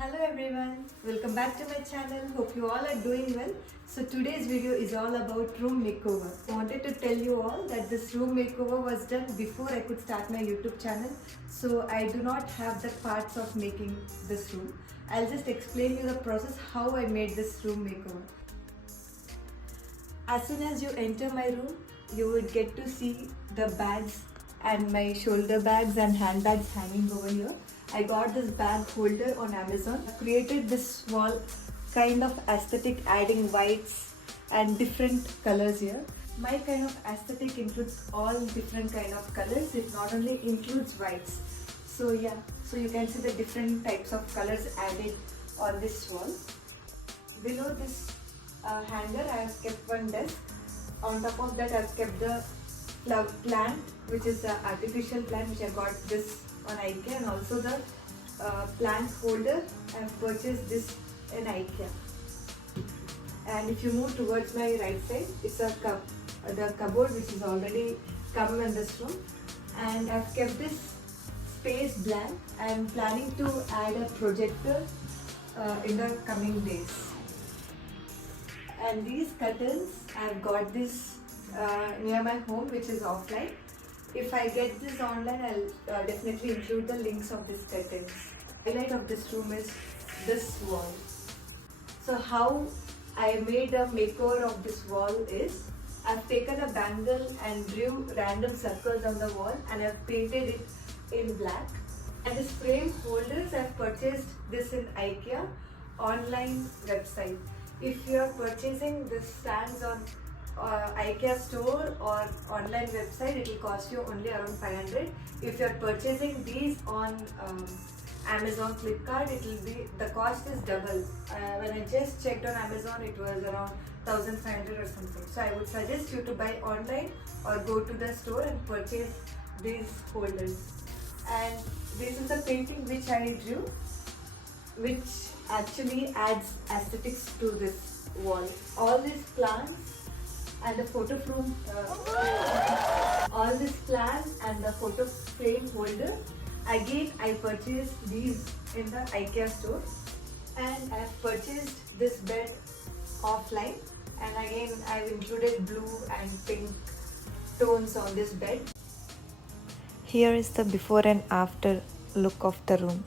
Hello everyone, welcome back to my channel. Hope you all are doing well. So today's video is all about room makeover. I wanted to tell you all that this room makeover was done before I could start my YouTube channel. So I do not have the parts of making this room. I'll just explain you the process how I made this room makeover. As soon as you enter my room, you would get to see the bags and my shoulder bags and handbags hanging over here. I got this bag holder on Amazon. I created this wall kind of aesthetic, adding whites and different colors here. My kind of aesthetic includes all different kind of colors. It not only includes whites. So yeah, so you can see the different types of colors added on this wall. Below this hanger, I have kept one desk. On top of that, I have kept the plant, which is the artificial plant which I got this on IKEA, and also the plant holder. I have purchased this in IKEA. And if you move towards my right side, it's the cupboard which is already come in this room, and I've kept this space blank. I'm planning to add a projector in the coming days. And these curtains, I've got this near my home, which is offline. If I get this online, I'll definitely include the links of these curtains. The highlight of this room is this wall. So how I made a makeover of this wall is, I've taken a bangle and drew random circles on the wall, and I've painted it in black. And this frame holders, I've purchased this in IKEA online website. If you are purchasing this stands on IKEA store or online website, it will cost you only around 500. If you are purchasing these on Amazon, Flipkart, it will be, the cost is double. When I just checked on Amazon, it was around 1500 or something. So I would suggest you to buy online or go to the store and purchase these holders. And this is the painting which I drew, which actually adds aesthetics to this wall. All these plants and the photo frame, all these plants and the photo frame holder, again I purchased these in the IKEA store. And I have purchased this bed offline, and again I've included blue and pink tones on this bed. Here is the before and after look of the room.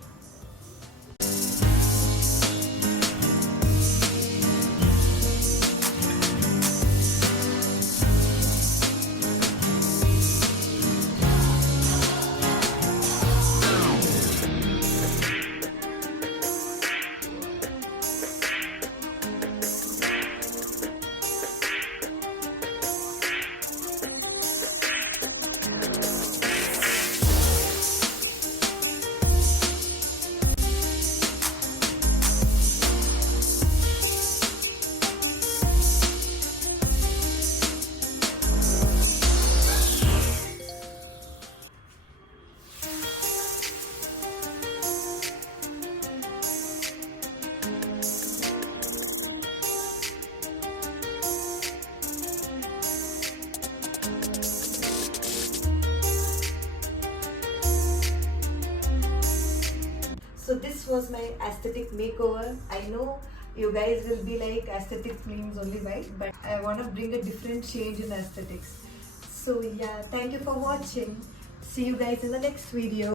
So this was my aesthetic makeover. I know you guys will be like, aesthetic means only white, but I want to bring a different change in aesthetics. So yeah, thank you for watching. See you guys in the next video.